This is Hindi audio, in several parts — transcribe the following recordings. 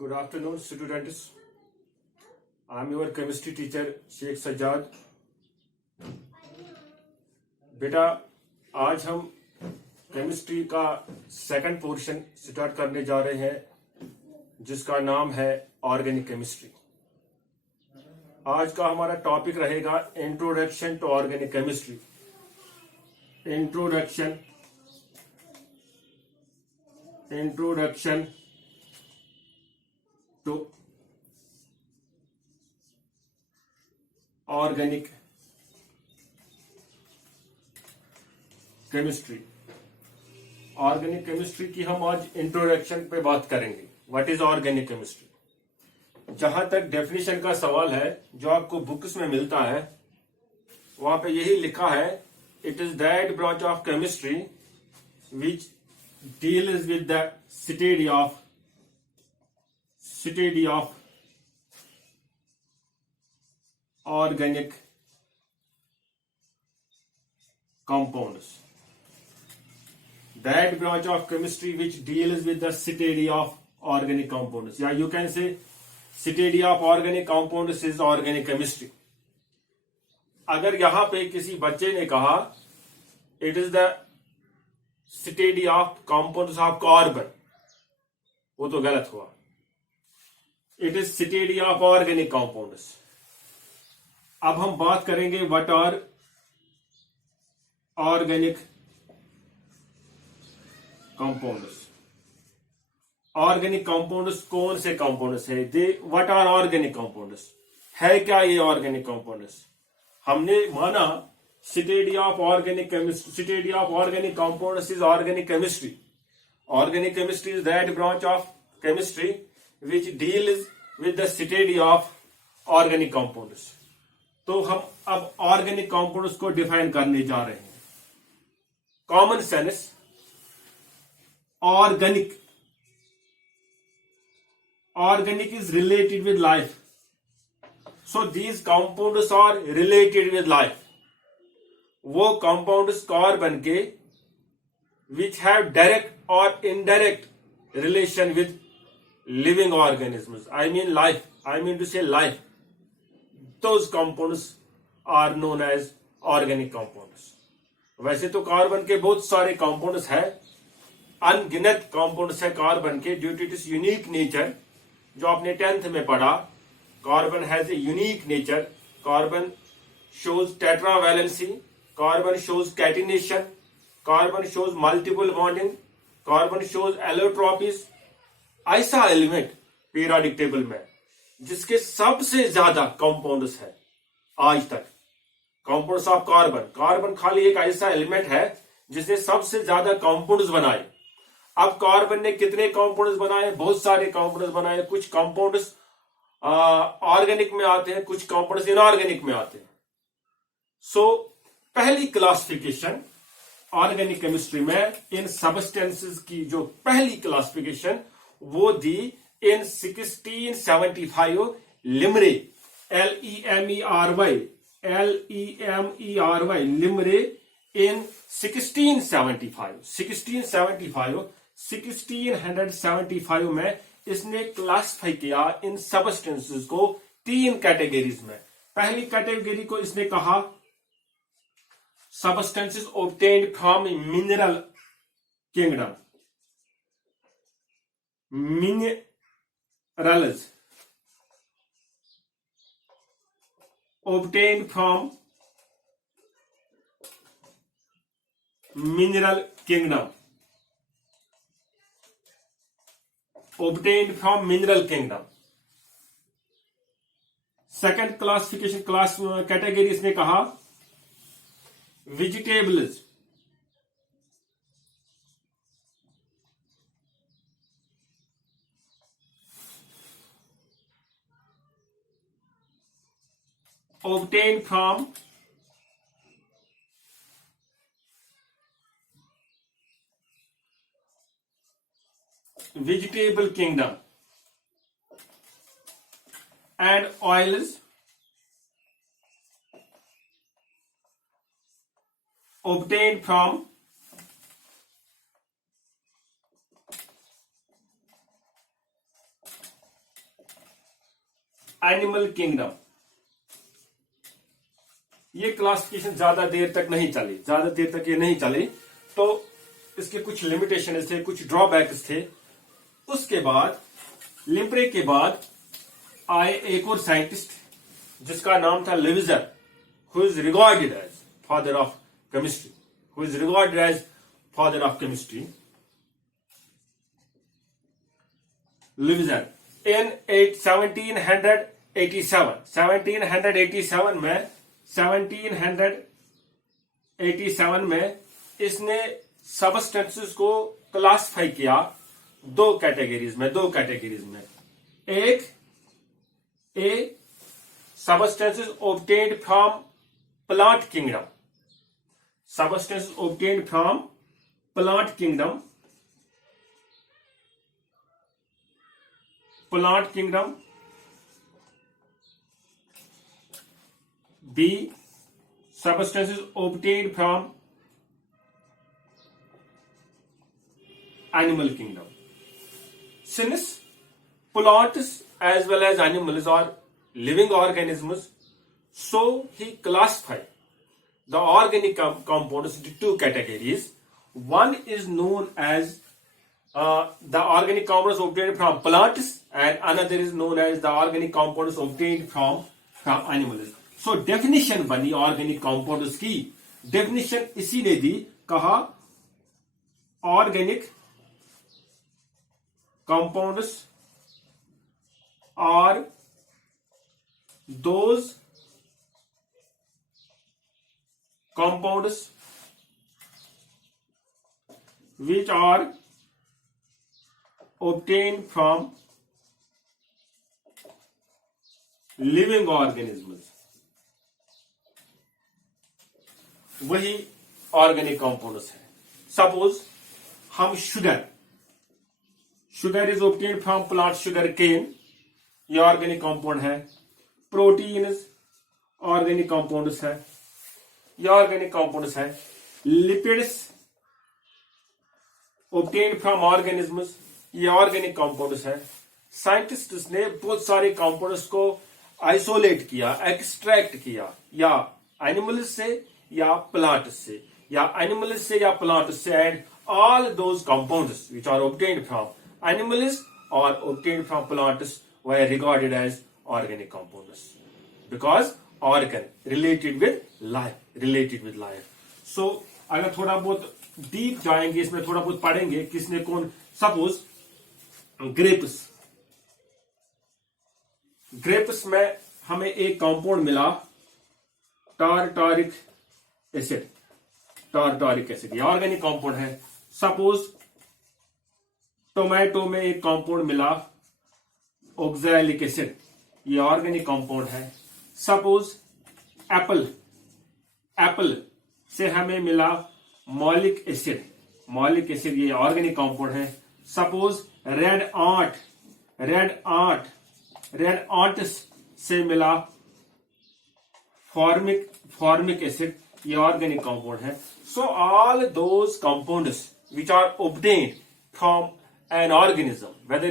Good afternoon, students. I am your chemistry teacher Sheikh Sajjad. बेटा, आज हम केमिस्ट्री का सेकंड पोर्शन स्टार्ट करने जा रहे हैं जिसका नाम है ऑर्गेनिक केमिस्ट्री. आज का हमारा टॉपिक रहेगा introduction to organic chemistry. Introduction to organic chemistry. Organic chemistry की हम आज इंट्रोडक्शन पे बात करेंगे. What is organic chemistry? जहां तक डेफिनेशन का सवाल है जो आपको बुक्स में मिलता है वहां पे यही लिखा है, it is that branch of chemistry which deals with the study of organic compounds. That branch of chemistry which deals with the study of organic compounds. Yeah, you can say study of organic compounds is organic chemistry. अगर यहां पे किसी बच्चे ने कहा it is the study of compounds of carbon, वो तो गलत हुआ. It is study of organic compounds. अब हम बात करेंगे what are organic compounds. Organic compounds कौन से कंपाउंड्स है? What are organic compounds? है क्या ये ऑर्गेनिक कंपाउंड्स? हमने माना study of organic chemistry, study of organic compounds is organic chemistry. Organic chemistry is that branch of chemistry which deals with the study of organic compounds. तो हम अब ऑर्गेनिक कंपाउंड्स को डिफाइन करने जा रहे हैं. Common sense, organic is related with life. So these compounds are related with life. वो कंपाउंड्स कार्बन के विच हैव डायरेक्ट और indirect relation with living organisms. I mean to say life. Those compounds are known as organic compounds. वैसे तो कार्बन के बहुत सारे कंपाउंड्स हैं, अनगिनत कंपाउंड्स है कार्बन के due to its unique nature. जो आपने 10th में पढ़ा, carbon has a unique nature. Carbon shows tetravalency, carbon shows catenation, carbon shows multiple bonding, carbon shows allotropies. ऐसा एलिमेंट पीरियोडिक टेबल में जिसके सबसे ज्यादा कंपाउंड्स है आज तक, कंपाउंड्स ऑफ कार्बन. कार्बन खाली एक ऐसा एलिमेंट है जिसने सबसे ज्यादा कंपाउंड्स बनाए. अब कार्बन ने कितने कंपाउंड्स बनाए? बहुत सारे कंपाउंड्स बनाए. कुछ कंपाउंड्स ऑर्गेनिक में आते हैं, कुछ कंपाउंड्स इनऑर्गेनिक में आते हैं. सो पहली क्लासिफिकेशन ऑर्गेनिक केमिस्ट्री में इन सबस्टेंसेस की जो पहली क्लासिफिकेशन वो दी in 1675 लिमरे, Lemery लिमरे in 1675 में इसने क्लासिफाई किया इन सबस्टेंसेस को 3 कैटेगरीज में. पहली कैटेगरी को इसने कहा substances obtained from mineral kingdom. Minerals obtained from mineral kingdom. Second classification category इसने कहा vegetables obtained from vegetable kingdom, and oils obtained from animal kingdom. ये क्लासिफिकेशन ज्यादा देर तक नहीं चली, ज्यादा देर तक ये नहीं चली, तो इसके कुछ लिमिटेशन थे, कुछ ड्रॉबैक्स थे। उसके बाद लिम्प्रे के बाद आए एक और साइंटिस्ट जिसका नाम था Lavoisier, who is regarded as father of chemistry, who is regarded as father of chemistry. Lavoisier in 1787 में इसने सबस्टेंसेस को क्लासिफाई किया दो कैटेगरीज में। एक A substances obtained from plant kingdom, substances obtained from plant kingdom, B substances obtained from animal kingdom. Since plants as well as animals are living organisms, so he classified the organic compounds into two categories. One is known as the organic compounds obtained from plants, and another is known as the organic compounds obtained from animals. So definition बनी organic compounds की, definition इसी ने दी, कहा organic compounds are those compounds which are obtained from living organisms. वही ऑर्गेनिक कंपाउंड्स है। सपोज हम sugar is obtained from plant sugar cane, ये ऑर्गेनिक कंपाउंड है। प्रोटीन्स ऑर्गेनिक कंपाउंड्स है, ये ऑर्गेनिक कंपाउंड्स है। लिपिड्स ऑब्टेन्ड फ्रॉम ऑर्गेनिजम्स, ये ऑर्गेनिक कंपाउंड्स है। साइंटिस्ट्स ने बहुत सारे कंपाउंड्स को आइसोलेट किया, एक्सट्रैक्ट किया, या एनिमल्स से या प्लांट्स से, या एनिमल्स से या प्लांट्स से, and all those compounds which are obtained from animals और obtained from plants were regarded as organic compounds, because organ related with life. So अगर थोड़ा बहुत डीप जाएंगे इसमें, थोड़ा बहुत पढ़ेंगे किसने कौन। सपोज ग्रेप्स में हमें एक कंपाउंड मिला टारटारिक एसिड, ये ऑर्गेनिक कंपाउंड है। सपोज टोमेटो में एक कंपाउंड मिला ऑक्सैलिक एसिड, ये ऑर्गेनिक कंपाउंड है। सपोज एप्पल से हमें मिला मॉलिक एसिड, ये ऑर्गेनिक कंपाउंड है। सपोज रेड आंट से मिला फॉर्मिक एसिड, ये ऑर्गेनिक कंपाउंड है। So all those compounds which are obtained from an organism, whether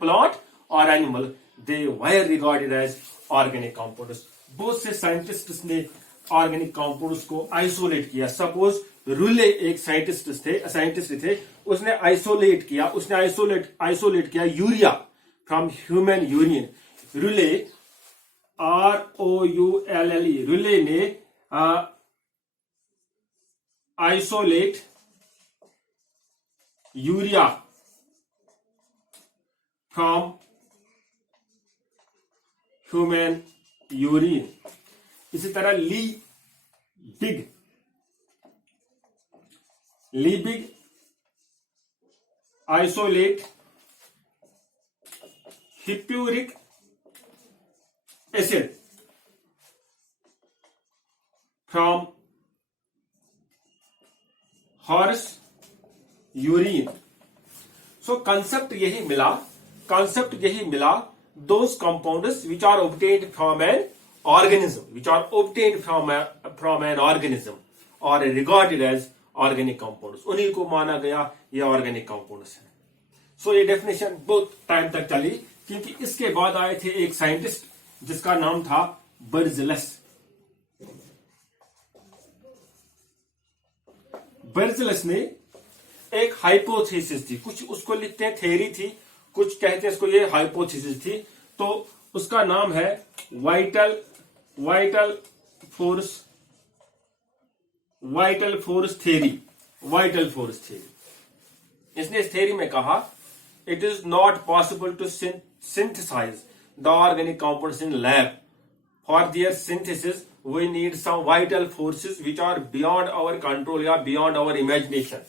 plant or animal, they were regarded as organic compounds. बहुत से साइंटिस्ट्स ने ऑर्गेनिक कंपाउंड्स को आइसोलेट किया। सपोज रूले एक साइंटिस्ट थे, उसने आइसोलेट किया urea from human urine. Rouelle ROULLE, Rouelle ने isolate urea from human urine. इसी तरह Liebig isolate hippuric acid from horse urine. So concept यही मिला, those compounds which are obtained from an organism, or regarded as organic compounds, उन्हीं को माना गया ये ऑर्गेनिक कंपाउंड्स है। सो ये डेफिनेशन बहुत टाइम तक चली, क्योंकि इसके बाद आए थे एक साइंटिस्ट जिसका नाम था बर्ज़ेलस। बर्ज़ेलस ने एक हाइपोथेसिस थी, कुछ उसको लिखते हैं थ्योरी थी, कुछ कहते हैं इसको ये हाइपोथेसिस थी। तो उसका नाम है वाइटल फोर्स थ्योरी। इसने इस थ्योरी में कहा it is not possible to synthesize the organic compounds in lab. For their synthesis we need some vital forces which are beyond our control या बियॉन्ड आवर इमेजिनेशन।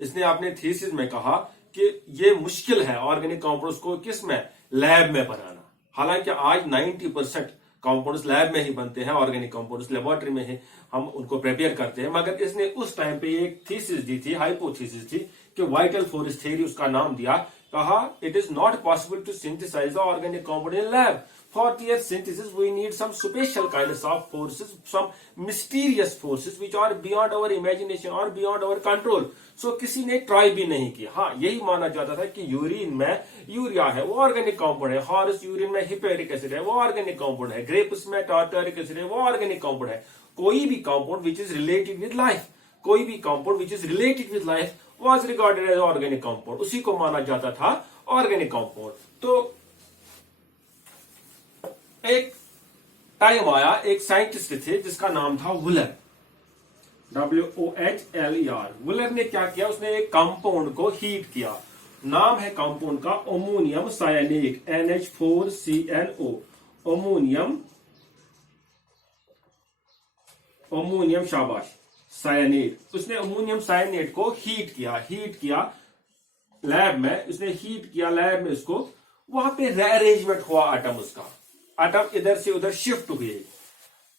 इसने अपने थीसिस में कहा कि ये मुश्किल है ऑर्गेनिक कंपाउंड्स को किस में, लैब में बनाना। हालांकि आज 90% कंपाउंड्स लैब में ही बनते हैं, ऑर्गेनिक कंपाउंड्स लेबोरेटरी में ही हम उनको प्रिपेयर करते हैं। मगर इसने उस टाइम पे एक थीसिस दी थी, हाइपोथेसिस थी कि वाइटल फोर्स थ्योरी उसका नाम दिया। कहा it is not possible to synthesize the organic compound in lab. For their synthesis, we need some special kinds of forces, some mysterious forces which are beyond our imagination or beyond our control. So किसी ने ट्राई भी नहीं किया। हाँ, यही माना जाता था कि यूरिन में यूरिया है, वो ऑर्गेनिक कंपाउंड है। हॉर्स यूरिन में हिपेरिक एसिड है, वो ऑर्गेनिक कंपाउंड है। ग्रेप्स में टार्टारिक एसिड है, वो ऑर्गेनिक कंपाउंड है। कोई भी compound which is related with life, कोई भी compound which is related with life was regarded as organic compound, उसी को माना जाता था ऑर्गेनिक कंपाउंड। तो एक टाइम आया, एक साइंटिस्ट थे जिसका नाम था वुलर, WOHLER। वुलर ने क्या किया, उसने एक कंपाउंड को हीट किया। नाम है कंपाउंड का अमोनियम साइनेट, NH4CNO। अमोनियम शाबाश साइनेट। उसने अमोनियम साइनेट को हीट किया लैब में। उसने हीट किया लैब में इसको, वहां पे रीअरेंजमेंट हुआ एटम, उसका एटम इधर से उधर शिफ्ट हुए,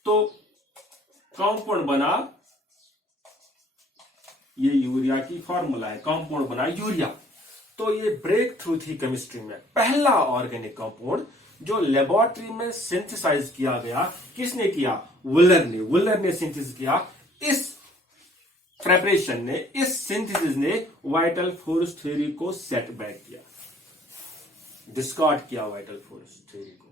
तो कंपाउंड बना, ये यूरिया की फॉर्मूला है, कंपाउंड बना यूरिया। तो ये ब्रेक थ्रू थी केमिस्ट्री में, पहला ऑर्गेनिक कंपाउंड जो लेबोरेटरी में सिंथेसाइज किया गया। किसने किया, वुलर ने सिंथेसिस किया। इस प्रेपरेशन ने, इस सिंथेसिस ने वाइटल फोर्स थ्योरी को सेट बैक किया, डिस्कार्ड किया वाइटल फोर्स थ्योरी को।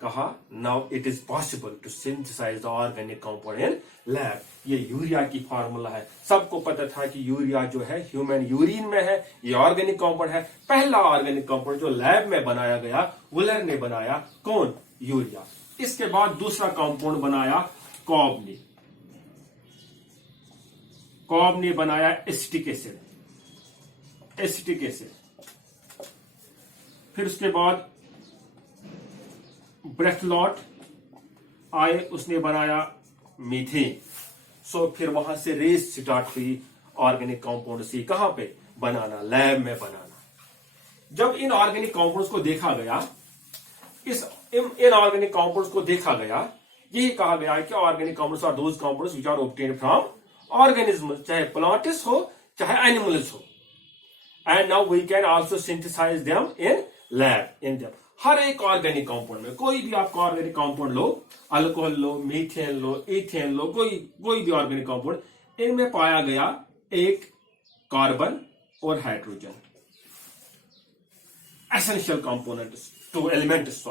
कहा now it is possible to synthesize the organic compound in lab. ये यूरिया की फॉर्मूला है। सबको पता था कि यूरिया जो है ह्यूमन यूरिन में है, ये ऑर्गेनिक कंपाउंड है। पहला ऑर्गेनिक कंपाउंड जो लैब में बनाया गया, वुलर ने बनाया। कौन, यूरिया। इसके बाद दूसरा कंपाउंड बनाया कॉब ने बनाया एसिटिक एसिड। फिर उसके बाद ब्रेथलॉट आए, उसने बनाया मीथेन। सो फिर वहां से रेस स्टार्ट हुई ऑर्गेनिक कंपाउंड से कहां पे बनाना, लैब में बनाना। जब इन ऑर्गेनिक कंपाउंड्स को देखा गया, इन ऑर्गेनिक कंपाउंड्स को देखा गया, यही कहा गया कि organic compounds are those compounds which are obtained from organism, चाहे प्लांट्स हो चाहे एनिमल्स हो। And now we can also synthesize them in lab. In them हर एक ऑर्गेनिक कंपाउंड में, कोई भी आपका ऑर्गेनिक कंपाउंड लो, अल्कोहल लो, मीथेन लो, इथेन लो, कोई भी ऑर्गेनिक कंपाउंड, इनमें पाया गया एक कार्बन और hydrogen. Essential components, two elements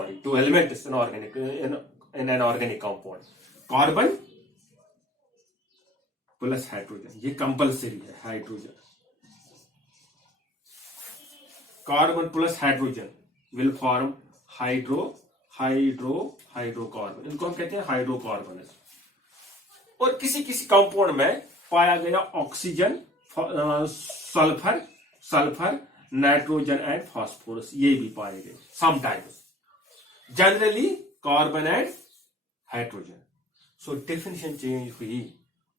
in an organic compound, carbon plus hydrogen, ये कंपल्सरी है। Hydrogen, carbon plus hydrogen will form hydrocarbon, इनको हम कहते हैं हाइड्रोकार्बन। और किसी कंपाउंड में पाया गया oxygen, sulphur, nitrogen and phosphorus, ये भी पाए गए sometimes, generally carbon and hydrogen. So definition change हुई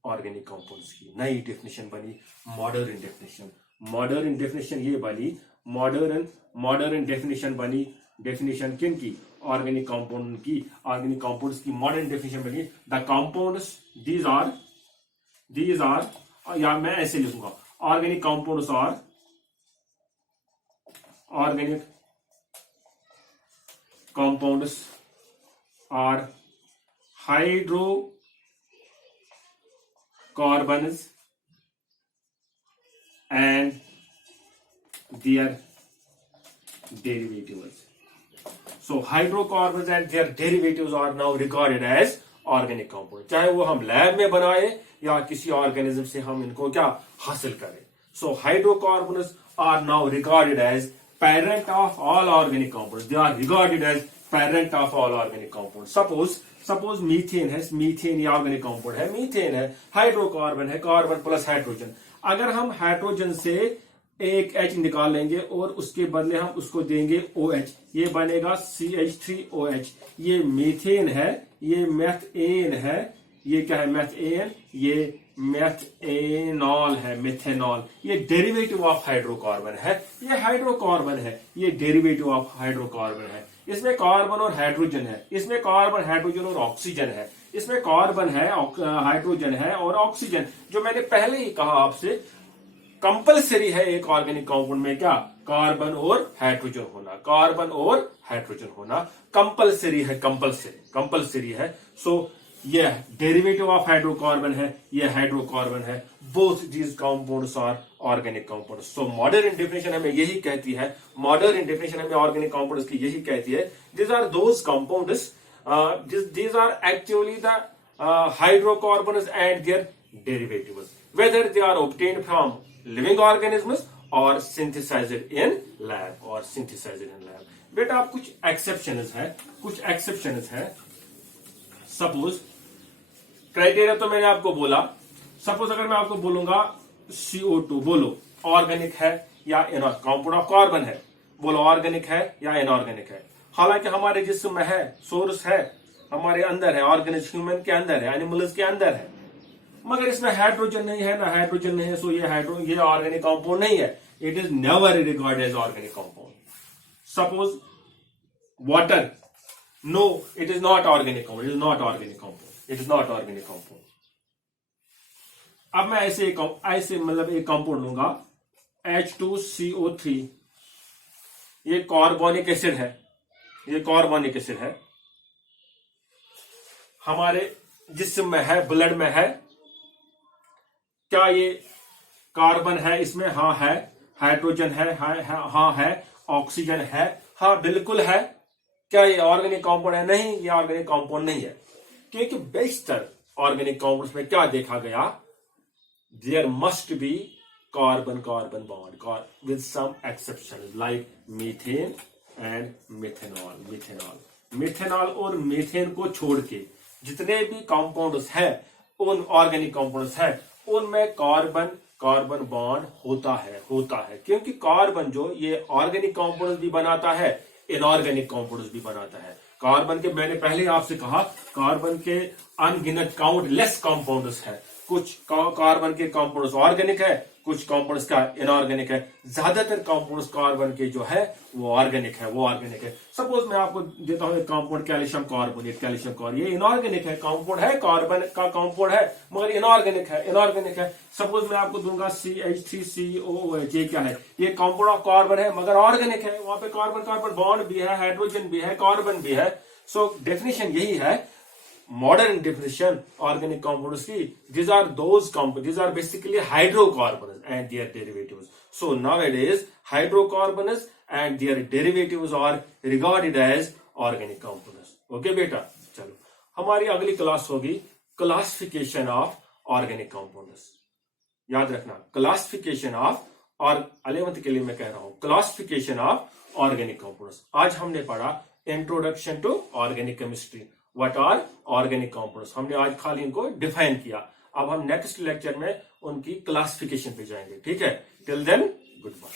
ऑर्गेनिक कंपाउंड्स की, नई डेफिनेशन बनी मॉडर्न डेफिनेशन। मॉडर्न डेफिनेशन ये बनी, मॉडर्न डेफिनेशन बनी। डेफिनेशन किन की, ऑर्गेनिक कंपाउंड की। ऑर्गेनिक कंपाउंड्स की मॉडर्न डेफिनेशन बनी, द कंपाउंड्स दीज आर, या मैं ऐसे लिखूंगा, organic compounds are, organic compounds are hydrocarbons and derivatives. So hydrocarbons and their derivatives are now regarded as organic compound. चाहे वो हम लैब में बनाए या किसी ऑर्गेनिज्म से हम इनको क्या हासिल करें. So hydrocarbons are now regarded as parent of all organic compounds. They are regarded as parent of all organic compounds. Suppose methane है, मीथेन ये ऑर्गेनिक कंपाउंड है, मीथेन है, हाइड्रोकार्बन है, कार्बन प्लस हाइड्रोजन. अगर हम हाइड्रोजन से एक H निकाल लेंगे और उसके बदले हम उसको देंगे OH, ये बनेगा CH3OH. ये मीथेन है, ये मेथेन है, ये क्या है मेथेन, ये मेथेनॉल है, मिथेनॉल. ये डेरिवेटिव ऑफ हाइड्रोकार्बन है, ये हाइड्रोकार्बन है, ये डेरिवेटिव ऑफ हाइड्रोकार्बन है. इसमें कार्बन और हाइड्रोजन है, इसमें कार्बन हाइड्रोजन और ऑक्सीजन है, इसमें कार्बन है, हाइड्रोजन है और ऑक्सीजन. जो मैंने पहले ही कहा आपसे, कंपलसरी है एक ऑर्गेनिक कंपाउंड में क्या, कार्बन और हाइड्रोजन होना, कार्बन और हाइड्रोजन होना कंपलसरी है, कंपलसरी है. सो ये डेरिवेटिव ऑफ हाइड्रोकार्बन है, ये हाइड्रोकार्बन है. Both these compounds are organic compounds. So modern definition हमें यही कहती है, मॉडर्न डेफिनेशन हमें ऑर्गेनिक कंपाउंड्स की यही कहती है. These are those compounds, these are actually the hydrocarbons and their derivatives, whether they are obtained from living organisms or synthesized in lab. बेटा आप कुछ एक्सेप्शंस है. सपोज क्राइटेरिया तो मैंने आपको बोला. सपोज अगर मैं आपको बोलूंगा CO2, बोलो ऑर्गेनिक है या इनऑर्गेनिक, कंपाउंड ऑफ कार्बन है, बोलो ऑर्गेनिक है या इनऑर्गेनिक है. हालांकि हमारे जिस्म में है, सोर्स है, हमारे अंदर है, ऑर्गेनिज्म ह्यूमन के अंदर है, एनिमल्स के अंदर है, मगर इसमें हाइड्रोजन नहीं है, ना हाइड्रोजन नहीं है. सो ये ऑर्गेनिक कंपाउंड नहीं है. It is never regarded as organic compound. Suppose water, no it is not organic compound, it is not organic compound. अब मैं ऐसे मतलब एक कंपाउंड लूंगा H2CO3. ये कार्बोनिक एसिड है, हमारे जिस्म में है, ब्लड में है. क्या ये कार्बन है इसमें? हाँ है. हाइड्रोजन है? हाँ है. ऑक्सीजन है? हाँ बिल्कुल है. क्या ये ऑर्गेनिक कंपाउंड है? नहीं, ये ऑर्गेनिक कंपाउंड नहीं है. क्योंकि बेशतर ऑर्गेनिक कंपाउंड्स में क्या देखा गया, there must be carbon bond with some exception like methane and methanol और मीथेन को छोड़ के जितने भी कंपाउंड्स हैं, उन ऑर्गेनिक कंपाउंड्स हैं, उनमें कार्बन बॉन्ड होता है. क्योंकि कार्बन जो ये ऑर्गेनिक कंपाउंड्स भी बनाता है, इनऑर्गेनिक कंपाउंड्स भी बनाता है. कार्बन के, मैंने पहले आपसे कहा, कार्बन के अनगिनत काउंटलेस कंपाउंड्स है. कुछ कार्बन के कंपाउंड्स ऑर्गेनिक है, कुछ कंपाउंड्स का इनऑर्गेनिक है. ज्यादातर कंपाउंड्स कार्बन के जो है वो ऑर्गेनिक है. सपोज मैं आपको देता हूं एक कंपाउंड कैल्शियम कार्बोनेट, ये इनऑर्गेनिक है, कंपाउंड है, कार्बन का कंपाउंड है, मगर इनऑर्गेनिक है. सपोज मैं आपको दूंगा CH3COOH. ये क्या है? ये कंपाउंड ऑफ कार्बन है, मगर ऑर्गेनिक है. वहां पे कार्बन बॉन्ड भी है, हाइड्रोजन भी है, कार्बन भी है. सो डेफिनेशन यही है, modern definition organic compounds की. These are basically hydrocarbons and their derivatives. So nowadays hydrocarbons and their derivatives are regarded as organic compounds. Okay बेटा, चलो हमारी अगली क्लास होगी क्लासिफिकेशन ऑफ ऑर्गेनिक कंपाउंड्स. याद रखना, क्लासिफिकेशन ऑफ, और 11th के लिए मैं कह रहा हूं क्लासिफिकेशन ऑफ ऑर्गेनिक कंपाउंड्स. आज हमने पढ़ा introduction to organic chemistry. What are organic compounds, हमने आज खाली इनको डिफाइन किया. अब हम नेक्स्ट लेक्चर में उनकी क्लासिफिकेशन पे जाएंगे. ठीक है, टिल देन गुड बाय.